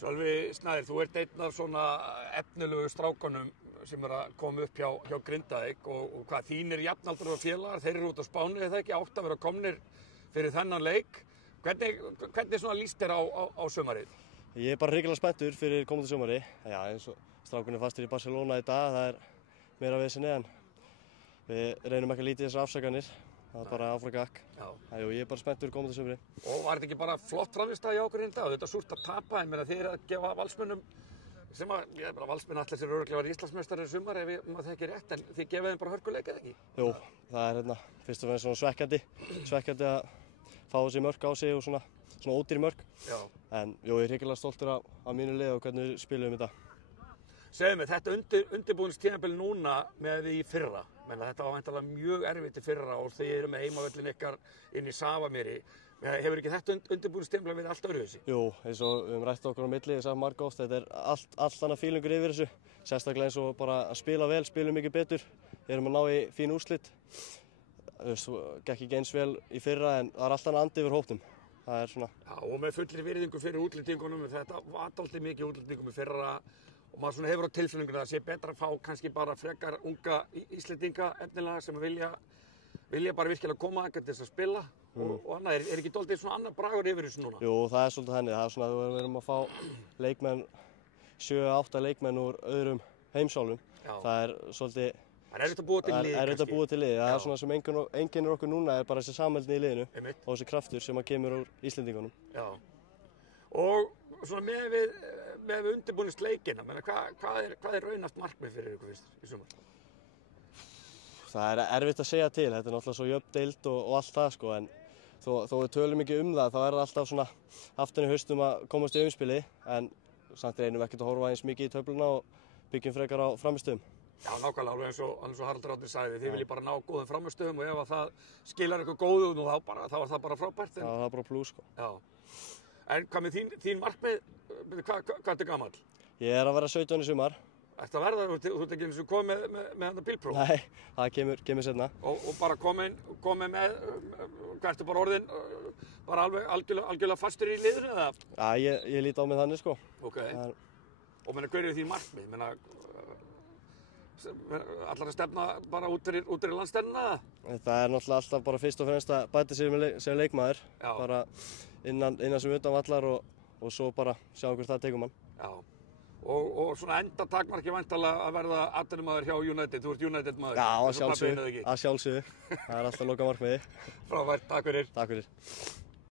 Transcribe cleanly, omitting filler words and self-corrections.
Sölvi Snær, þú ert einn af svona efnilegu strákunum sem að koma upp hjá Grindavík og hvað þínir jafnaldrar og félagar, þeir eru út á Spáni eða ekki, átt að vera komnir fyrir þennan leik. Hvernig svona líst þér á sumarið? Ég bara hrikalega spenntur fyrir komandi sumari. Já, eins og strákunum fastir í Barcelona í dag, það meira vesenni en við reynum ekki að lítið þessar afsakanir. Það bara áfram gakk. Ég bara spenntur komandi sumari. Og var þetta ekki bara flott frammistaða hjá okkur í dag? Þetta súrt að tapa, en þeir að gefa Valsmönnum sem Valsmenn allir sér örugglega var Íslandsmeistari í sumar ef maður þekki rétt, en þið gefið þeim bara hörkuleik eða ekki? Jú, það fyrst og fremst svona svekkjandi að fá þessi mörk á sig og svona ódýr mörk. Já. En jú, ég hrikalega stoltur af mínu liði og hvernig við spilum þetta. Segðu mig, þetta undirbúningstímabil núna með í fyrra, þetta var væntanlega mjög erfitt í fyrra og þið eru með heimavöllin ykkar inn í Safamýri. Hefur ekki þetta undirbúningstímabil verið allt öðruvísi? Jú, eins og við höfum rætt okkur á milli, ég sagði margoft, þetta allt annað fílingur yfir þessu. Sérstaklega eins og bara að spila vel, spilum mikið betur. Við erum að ná í fín úrslit. Gekk ekki eins vel í fyrra en það allt annað andi yfir hópnum. Það svona. Já, og með fullri virðingu fyrir útlendingunum, þetta var dálítið mikið útlendingum í fyrra. Og maður svona hefur á tilfinninguna að það sé betra að fá kannski bara frekar unga Íslendinga efnilega sem vilja bara virkilega koma til þess að spila og annað. Er ekki dálítið svona annar bragur yfir þessu núna? Jú, það svolítið henni. Það svona að við erum að fá leikmenn, 7-8 leikmenn úr öðrum heimsálfum. Það svolítið... Það erfitt að búa til lið. Það erfitt að búa til lið. Það svona sem einkennir okkur núna bara þessi samheldni í liðinu og þessi kraftur sem kemur úr Íslendingunum. Já. Og svona með við undirbúningsleikina, hvað er raunhæft markmið fyrir ykkur fyrst í sumar? Það er erfitt að segja til, þetta er náttúrulega svo jöfn deild og allt það sko, en þó við tölum ekki það, þá er það alltaf svona aftan í haustum að komast í umspili, en samt reynum við ekkert að horfa eins mikið í töfluna og byggjum frekar á frammistöðum. Já, nákvæmlega, alveg eins og Haraldur Árni sagði, þið viljið bara ná góðum frammistöðum og ef það skilar eitthvað góðu þá var það bara frábært. Já, það er bara plús sko. Já. En hvað með þín markmið, hvað ertu gamall? Ég er að vera 17 í sumar. Ertu að verða, þú ert ekki eins og komið með þetta bílpróf? Nei, það kemur seinna. Og bara komið með, hvað ertu bara orðin, bara algjörlega fastur í liðinu eða? Já, ég lít á mig þannig sko. Ok, og hver eru þín markmið? Allar að stefna bara út fyrir landstefnuna? Það er náttúrulega alltaf bara fyrst og fremst að bæta sig sem leikmaður. Já. Bara innan sem utan vallar og svo bara sjá hvort það tekur mann. Já. Og svona enda takmarki væntanlega að verða atvinnumaður hjá United. Þú ert United maður. Já, að sjálfsögðu. Það er alltaf lokamarkmiði. Frábært, takk fyrir. Takk fyrir.